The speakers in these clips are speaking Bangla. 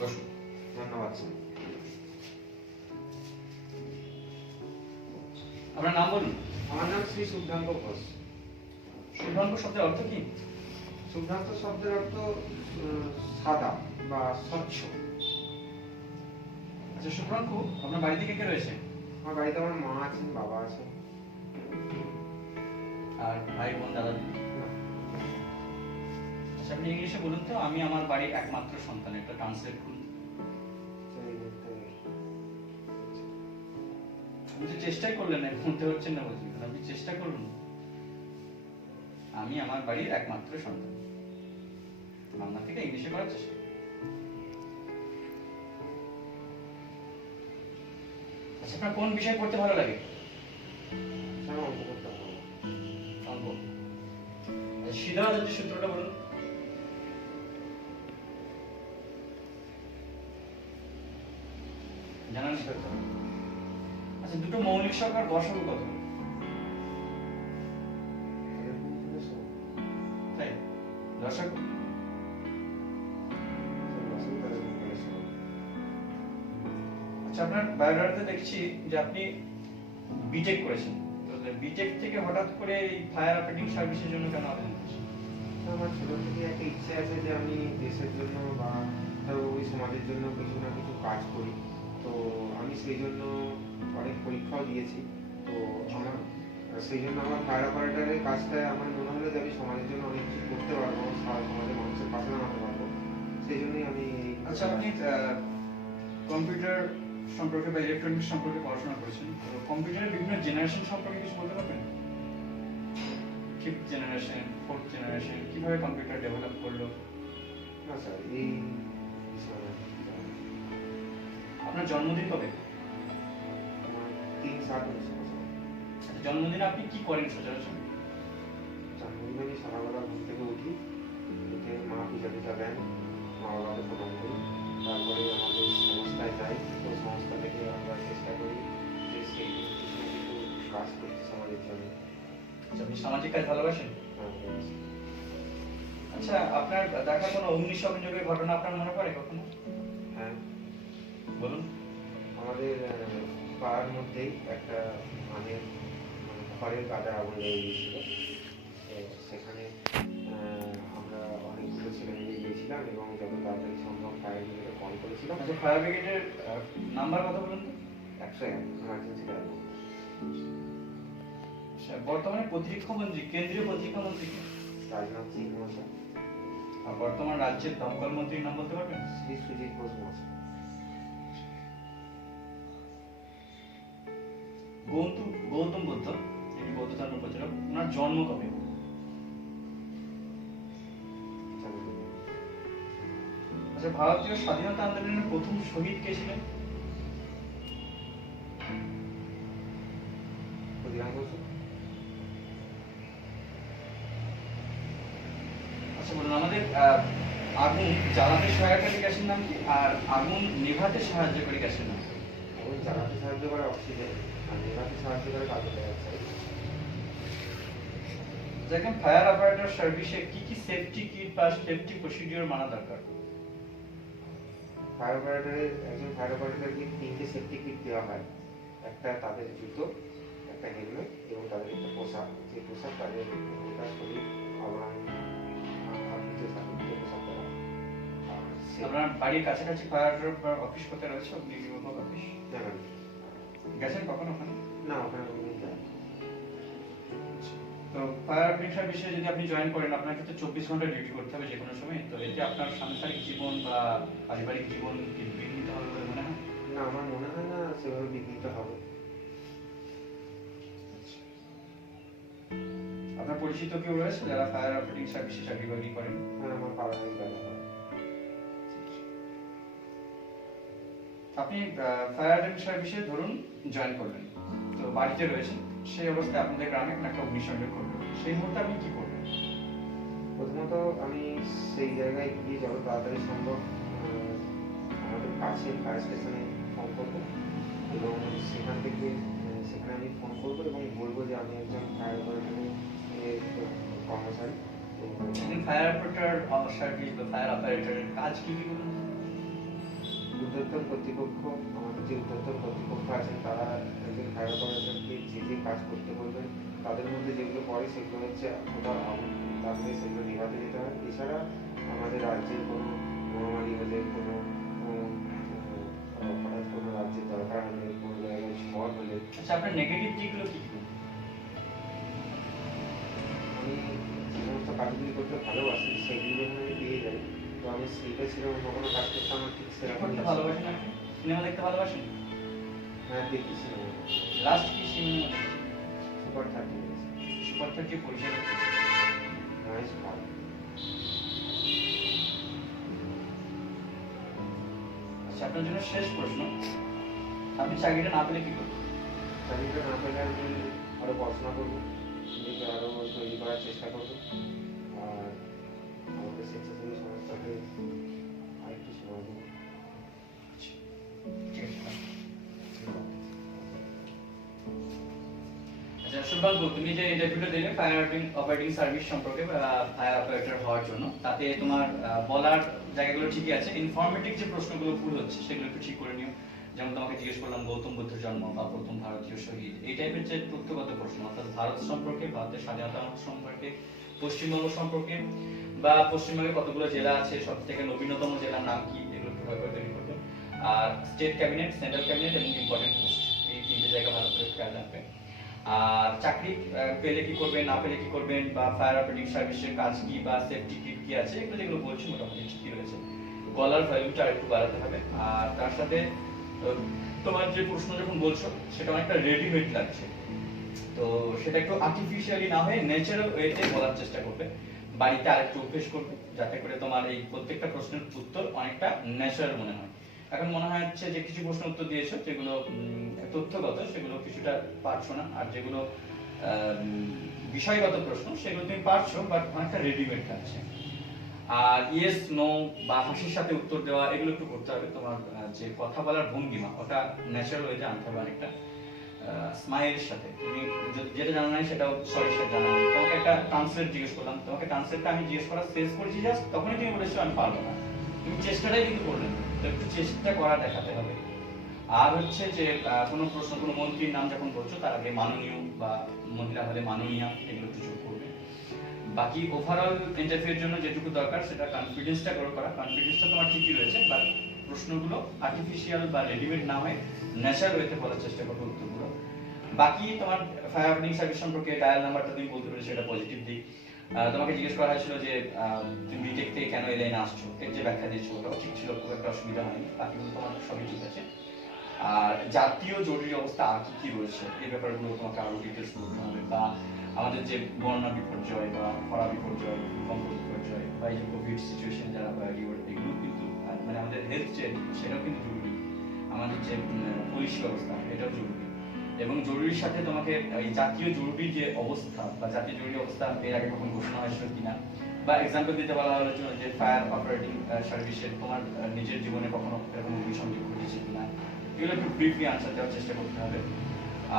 বসুন। ধন্যবাদ স্যার। আপনার নাম বলুন। আমার নাম শ্রী শুভ্রাঙ্গ ঘোষ। শুভ্রাঙ্গ শব্দের অর্থ কি? শুভ্রাঙ্গ শব্দের অর্থ সাদা বা স্বচ্ছ। আচ্ছা শুভ্রাঙ্গ, আপনার বাড়িতে কে কে রয়েছে? আমার বাড়িতে আমার মা আছেন, বাবা আছেন। আর ভাই বোন দাদা দিদি? না। আচ্ছা আপনি ইংলিশে বলুন তো, আমি আমার বাড়ির একমাত্র সন্তান, একটা ট্রান্সলেট করুন। আপনি তো চেষ্টাই করলেন না, শুনতে হচ্ছেন না বলছি, আপনি চেষ্টা করুন। আমি আমার বাড়ির একমাত্র সন্তান, বাংলা থেকে ইংলিশে করার চেষ্টা। আচ্ছা আপনার কোন বিষয় পড়তে ভালো লাগে? অঙ্ক। সিদ্ধার্থের সূত্রটা বলুন। জানেন? আচ্ছা দুটো মৌলিক সংখ্যার গসাগু কত? তাই লসাগু? আচ্ছা আপনার বায়োডাটাতে দেখছি যে আপনি বিটেক করেছেন। বিটেক থেকে হঠাৎ করে এই ফায়ার অপারেটিং সার্ভিসের জন্য কেন আবেদন করেছেন? আমার ছোট থেকে একটা ইচ্ছে আছে যে আমি দেশের জন্য বা ওই সমাজের জন্য কিছু না কিছু কাজ করি। তো আমি সেই জন্য অনেক পরীক্ষাও দিয়েছি। তো আমার সেই জন্য আমার ফায়ার অপারেটরের কাজটা আমার মনে হলো যে আমি সমাজের জন্য অনেক কিছু করতে পারবো, সমাজের মানুষের পাশে দাঁড়াতে পারবো। সেই জন্যই আমি। আচ্ছা আপনি কম্পিউটার সম্পর্কে বা ইলেকট্রনিক্স সম্পর্কে পড়াশোনা করেছেন, তো কম্পিউটারের বিভিন্ন জেনারেশন সম্পর্কে কিছু বলতে পারবেন? ফিফথ জেনারেশন, ফোর্থ জেনারেশন, কিভাবে কম্পিউটার ডেভেলপ করলো? না স্যার, এই বিষয়ে আপনার জন্মদিন কবে? আমার 3/7/1965। আচ্ছা জন্মদিনে আপনি কি করেন সচরাচর? জন্মদিনে আমি সকালবেলা ঘুম থেকে উঠি, উঠে মা পূজা টুজা দেন, মা বাবাকে প্রণাম করি, তারপরে আমাদের সংস্থায় যাই। তো সংস্থা থেকে আমরা চেষ্টা করি যে সেই দিন কিছু না কিছু কাজ করতে সমাজের জন্য। আচ্ছা আপনি সামাজিক কাজ ভালোবাসেন? আচ্ছা আপনার দেখা কোনো অগ্নিসংযোগের ঘটনা আপনার মনে পড়ে কখনো? হ্যাঁ বলুন। আমাদের পাড়ার মধ্যেই একটা মানে খড়ের গাদা আগুন লেগে গিয়েছিল। সেখানে আমরা অনেকগুলো ছেলে মিলে গিয়েছিলাম এবং যত তাড়াতাড়ি সম্ভব ফায়ার ব্রিগেডে কল করেছিলাম। আচ্ছা ফায়ার ব্রিগেডের নাম্বার কত বলুন তো? 101 এমার্জেন্সি ডায়াল। আচ্ছা বর্তমানে প্রতিরক্ষা মন্ত্রী, কেন্দ্রীয় প্রতিরক্ষা মন্ত্রী কে? রাজনাথ সিং মহাশয়। আর বর্তমান রাজ্যের দমকল মন্ত্রীর নাম বলতে পারবেন? শ্রী সুজিত বোস মহাশয়। গৌতম বুদ্ধ, যিনি বৌদ্ধ ধর্ম প্রচারক, ওনার জন্ম কবে? আচ্ছা ভারতীয় স্বাধীনতা আন্দোলনের প্রথম শহীদ কে ছিলেন? ক্ষুদিরাম বসু। আচ্ছা বলুন আমাদের আগুন জ্বালাতে সহায়কারী গ্যাসের নাম কি, আর আগুন নেভাতে সাহায্যকারী গ্যাসের নাম? আগুন জ্বালাতে সাহায্য করে অক্সিজেন, আর নেভাতে সাহায্য করে কার্বন ডাই অক্সাইড। দেখেন ফায়ার অপারেটর সার্ভিসে কি কি সেফটি কিট বা সেফটি প্রসিডিওর মানা দরকার? একজন ফায়ার অপারেটরকে 3টে সেফটি কিট দেওয়া হয়। একটা তাদের জুতো, একটা হেলমেট এবং তাদের একটা পোশাক। যে পোশাক তাদের গোটা শরীর আবরণ আবৃত থাকে, যে পোশাক তারা। আপনার বাড়ির কাছাকাছি ফায়ার অফিস কোথায় রয়েছে? আপনি নির্বাচক অফিস জানান। গেছেন কখন ওখানে? না, ওখানে কোনোদিন যাই। তো ফায়ার ব্রিগেড বিষয়ে যদি আপনি জয়েন করেন, আপনাকে তো 24 ঘন্টা ডিউটি করতে হবে যে কোনো সময়। তো এতে আপনার সাংসারিক জীবন বা পারিবারিক জীবন কি বিঘ্নিত হবে বলে মনে হয়? না, আমার মনে হয় না সেভাবে বিঘ্নিত হবে। আপনার পরিচিত কেউ রয়েছে যারা ফায়ার অপারেটিং সার্ভিসে চাকরি বাকরি করেন? হ্যাঁ, আমার পাড়ায় দাদা হয়। আপনি ফায়ার অপারেটিং সার্ভিসে ধরুন জয়েন করলেন, তো বাড়িতে রয়েছেন, সেই অবস্থায় আপনাদের গ্রামে একটা অগ্নিসংযোগ করলো, সেই মুহূর্তে আপনি কি করবেন? প্রথমত আমি সেই জায়গায় গিয়ে যত তাড়াতাড়ি সম্ভব আমাদের কাছে ফায়ার স্টেশনে ফোন করবো এবং সেখানে আমি ফোন করবো এবং বলবো যে আমি একজন ফায়ার অপারেটরের কর্মচারী। ফায়ার অপারেটর সার্ভিস বা ফায়ার অপারেটরের কাজ কি কি বলুন? ঊর্ধ্বতন কর্তৃপক্ষ, আমাদের যে ঊর্ধ্বতন কর্তৃপক্ষ আছেন তারা একজন ফায়ার অপারেটরকে যে যে কাজ করতে বলবেন তাদের মধ্যে যেগুলো পড়ে সেগুলো হচ্ছে কোথাও আগুন লাগলে সেগুলো নেভাতে যেতে হয়। এছাড়া আমাদের রাজ্যের কোনো মহামারী হলে কোনো হঠাৎ কোনো রাজ্যের দরকার হলে কোনো জায়গায় ঝড় হলে আচ্ছা, আপনার নেগেটিভ দিকগুলো কি কি? আমি যে সমস্ত কাজগুলি করতে ভালোবাসি সেগুলো যখন আমি পেয়ে যাই তো আমি সেইটা ছিল অন্য কোনো কাজ করতে আমার ঠিক কি সেরকম করতে ভালোবাসেন আপনি? সিনেমা দেখতে ভালোবাসেন? হ্যাঁ দেখেছি লাস্ট কি সিনেমা দেখেছেন? সুপার 30 সুপার 30 পরিচালক কে? নাইস ভালো। আচ্ছা, আপনার জন্য শেষ প্রশ্ন, আপনি চাকরিটা না পেলে কি করবেন? চাকরিটা না পেলে আমি আরো পড়াশোনা করবো, নিজেকে আরো তৈরি করার চেষ্টা করবো, আর আমাদের স্বেচ্ছাসেবী সংস্থাকে আরেকটু সেবা দেবো। ঠিক আছে। আচ্ছা সুভাষ, তুমি যে ইন্টারভিউটা দিলে ফায়ার অপারেটিং সার্ভিস সম্পর্কে ফায়ার অপারেটর হওয়ার জন্য, তাতে তোমার বলার জায়গাগুলো ঠিকই আছে, ইনফরমেটিভ যে প্রশ্নগুলো ভুল হচ্ছে সেগুলো একটু ঠিক করে নিও। যেমন তোমাকে জিজ্ঞেস করলাম গৌতম বুদ্ধের জন্ম বা প্রথম ভারতীয় শহীদ, এই টাইপের যে তথ্যগত প্রশ্ন, অর্থাৎ ভারত সম্পর্কে, ভারতের স্বাধীনতা সম্পর্কে, পশ্চিমবঙ্গ সম্পর্কে, বা পশ্চিমবঙ্গে কতগুলো জেলা আছে, সব থেকে নবীনতম জেলার নাম কি, এগুলো একটু ভালো করে তৈরি করবে। আর স্টেট ক্যাবিনেট, সেন্ট্রাল ক্যাবিনেট এবং ইম্পর্টেন্ট পোস্ট, এই তিনটে জায়গা ভালো করে খেয়াল রাখবে। আর চাকরি পেলে কি করবেন, না পেলে কি করবেন, বা ফায়ার অপারেটিং সার্ভিসের কাজ কি, বা সেফটি কিট কি আছে, এগুলো যেগুলো বলছি মোটামুটি ঠিকই রয়েছে। গলার ভ্যালুটা একটু বাড়াতে হবে। আর তার সাথে তোমার যে প্রশ্ন যখন বলছো সেটা অনেকটা রেডিমেড লাগছে, তো সেটা একটু আর্টিফিশিয়ালি না হয়ে ন্যাচারাল ওয়েতে বলার চেষ্টা করবে। বাড়িতে আরেকটু অভ্যেস করবে যাতে করে তোমার এই প্রত্যেকটা প্রশ্নের উত্তর অনেকটা ন্যাচারাল মনে হয়। এখন মনে হচ্ছে যে কিছু প্রশ্ন উত্তর দিয়েছো যেগুলো তথ্যগত, সেগুলো কিছুটা পারছো না, আর যেগুলো বিষয়গত প্রশ্ন সেগুলো তুমি পারছো বাট অনেকটা রেডিমেড লাগছে। আর ইয়েস নো বা হাসির সাথে উত্তর দেওয়া, এগুলো একটু করতে হবে। তোমার যে কথা বলার ভঙ্গিমা ওটা ন্যাচারাল ওয়েতে আনতে হবে অনেকটা, স্মাইলের সাথে। তুমি যেটা জানো না সেটাও সরি স্যার জানা নেই। তোমাকে একটা ট্রান্সলেট জিজ্ঞেস করলাম, তোমাকে ট্রান্সলেটটা আমি জিজ্ঞেস করা শেষ করেছি জাস্ট তখনই তুমি বলেছো আমি পারবো না, তুমি চেষ্টাটাই কিন্তু করলে না, তো একটু চেষ্টা করা দেখাতে হবে। আর হচ্ছে যে কোনো প্রশ্ন, কোনো মন্ত্রীর নাম যখন বলছো তার আগে মাননীয় বা মহিলা হলে মাননীয়া, এগুলো একটু যোগ করবে। বাকি ওভারঅল ইন্টারভিউর জন্য যেটুকু দরকার সেটা কনফিডেন্সটা গ্রো করা, কনফিডেন্সটা তোমার ঠিকই রয়েছে, বাট প্রশ্নগুলো আর্টিফিশিয়াল বা রেডিমেড না হয়ে ন্যাচারাল ওয়েতে বলার চেষ্টা করবে উত্তরগুলো। বাকি তোমার ফায়ার অপারেটিং সার্ভিস সম্পর্কে ডায়াল নাম্বারটা তুমি বলতে পেরেছো, সেটা পজিটিভ দিক। তোমাকে জিজ্ঞেস করা হয়েছিল যে তুমি বিটেক থেকে কেন এই লাইনে আসছো, এর যে ব্যাখ্যা দিয়েছো ওটাও ঠিক ছিল, খুব একটা অসুবিধা হয়নি, বাকিগুলো তোমার সবই ঠিক আছে। আর জাতীয় জরুরি অবস্থা আর কি কি রয়েছে এই ব্যাপারগুলো তোমাকে আরো ডিটেলস বলতে হবে, বা আমাদের যে বন্যা বিপর্যয় বা খরা বিপর্যয়, ভূমিকম্প বিপর্যয়, বা এই যে কোভিড সিচুয়েশন যারা এগুলো কিন্তু মানে আমাদের হেলথ যে সেটাও কিন্তু জরুরি, আমাদের যে পুলিশ ব্যবস্থা এটাও জরুরি। এবং জরুরির সাথে তোমাকে এই জাতীয় জরুরি যে অবস্থা বা জাতীয় জরুরি অবস্থা এর আগে কখন ঘোষণা হয়েছিল কিনা, বা এক্সাম্পল দিতে বলা হলো যে ফায়ার অপারেটিং সার্ভিসের তোমার নিজের জীবনে কখনো এরকম অগ্নিসংযোগ ঘটেছে কিনা, এগুলো একটু ব্রিফলি আনসার দেওয়ার চেষ্টা করতে হবে।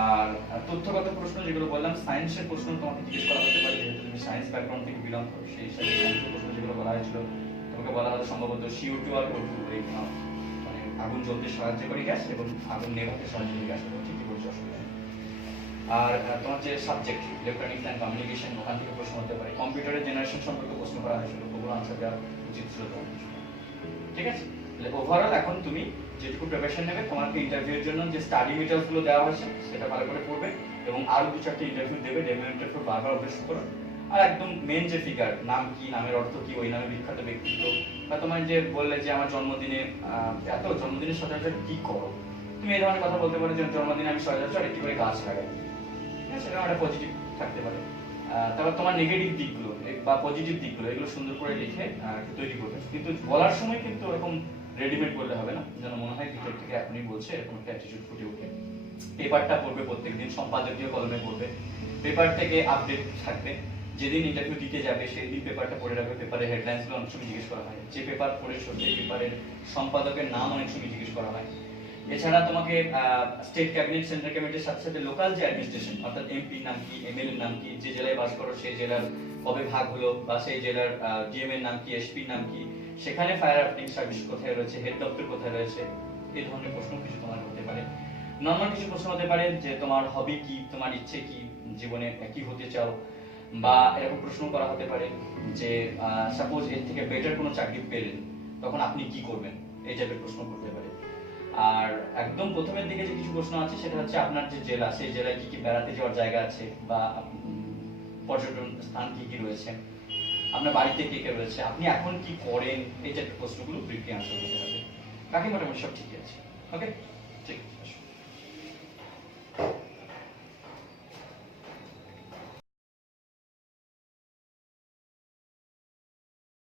আর তথ্যগত প্রশ্ন যেগুলো বললাম, সায়েন্সের প্রশ্ন তোমাকে জিজ্ঞেস করা হতে পারে, যেহেতু তুমি সায়েন্স ব্যাকগ্রাউন্ড থেকে বিলং করো, সেই হিসাবে সায়েন্সের প্রশ্ন যেগুলো বলা হয়েছিল, তোমাকে বলা হলো সম্ভবত CO2 আর O2 এই মানে আগুন জ্বলতে সাহায্যকারী গ্যাস এবং আগুন নেভাতে সাহায্যকারী গ্যাস, ঠিকই বলছো, অসুবিধা নেই। আর তোমার যে সাবজেক্ট ইলেকট্রনিক্স অ্যান্ড কমিউনিকেশন, ওখান থেকে প্রশ্ন হতে পারে। কম্পিউটারের জেনারেশন সম্পর্কে প্রশ্ন করা হয়েছিল, ওগুলো আনসার দেওয়া উচিত ছিল তোমার। ঠিক আছে, ওভারঅল এখন তুমি যেটুকু প্রিপারেশন নেবে, তোমাকে ইন্টারভিউর জন্য যে স্টাডি মেটেরিয়ালস গুলো দেওয়া হয়েছে সেটা ভালো করে পড়বে, এবং আরো 2-4টা ইন্টারভিউ দেবে, ডেমো ইন্টারভিউ বারবার অভ্যাস করো। আর একদম মেন যে ফিগার, নাম কি, নামের অর্থ কি, ওই নামে বিখ্যাত ব্যক্তিত্ব, বা তোমার যে বললে যে আমার জন্মদিনে এত জন্মদিনের সচরাচর কি করো, তুমি এই ধরনের কথা বলতে পারো যে জন্মদিনে আমি সচরাচর একটি করে গাছ লাগাই। ঠিক আছে, এটা একটা পজিটিভ থাকতে পারে। তারপর তোমার নেগেটিভ দিকগুলো বা পজিটিভ দিকগুলো এগুলো সুন্দর করে লিখে একটু তৈরি করবে, কিন্তু বলার সময় কিন্তু এরকম রেডিমেড করলে হবে না, যেন মনে হয় ভিতর থেকে এখনই বলছে, এরকম একটা অ্যাটিটিউড ফুটে ওঠে। পেপারটা পড়বে প্রত্যেকদিন, সম্পাদকীয় কলমে পড়বে, পেপার থেকে আপডেট থাকবে, যেদিন ইন্টারভিউ দিতে যাবে সেই দিন পেপারটা পড়ে রাখবে, পেপারের হেডলাইন্স গুলো অনেক সময় জিজ্ঞেস করা হয়, যে পেপার পড়েছো সেই পেপারের সম্পাদকের নাম অনেক সময় জিজ্ঞেস করা হয়। এছাড়া তোমাকে স্টেট ক্যাবিনেট, সেন্ট্রাল ক্যাবিনেটের সাথে সাথে লোকাল যে অ্যাডমিনিস্ট্রেশন, অর্থাৎ এমপি নাম কি, এমএলএ নাম কি, যে জেলায় বাস করো সেই জেলার কবে ভাগ হলো, বা সেই জেলার ডিএম এর নাম কি, এসপি নাম কি, সেখানে ফায়ার অ্যাপ্লিং সার্ভিস কোথায় রয়েছে, হেড দপ্তর কোথায় রয়েছে, এই ধরনের প্রশ্ন কিছু তোমার হতে পারে। নর্মাল কিছু প্রশ্ন হতে পারে যে তোমার হবি কি, তোমার ইচ্ছে কি, জীবনে কি হতে চাও, বা এরকম প্রশ্ন করা হতে পারে যে সাপোজ এর থেকে বেটার কোনো চাকরি পেলেন তখন আপনি কি করবেন, এই টাইপের প্রশ্ন করতে পারে। আর একদম প্রথমের দিকে যে কিছু প্রশ্ন আছে সেটা হচ্ছে আপনার যে জেলা, সেই জেলায় কি কি বেড়াতে যাওয়ার জায়গা আছে বা পর্যটন স্থান কি কি রয়েছে, আপনার বাড়িতে কে কে রয়েছে, আপনি এখন কি করেন, এই টাইপের প্রশ্নগুলো ব্রিফলি আনসার করতে হবে। বাকি মোটামুটি সব ঠিকই আছে। ওকে, ঠিক আছে।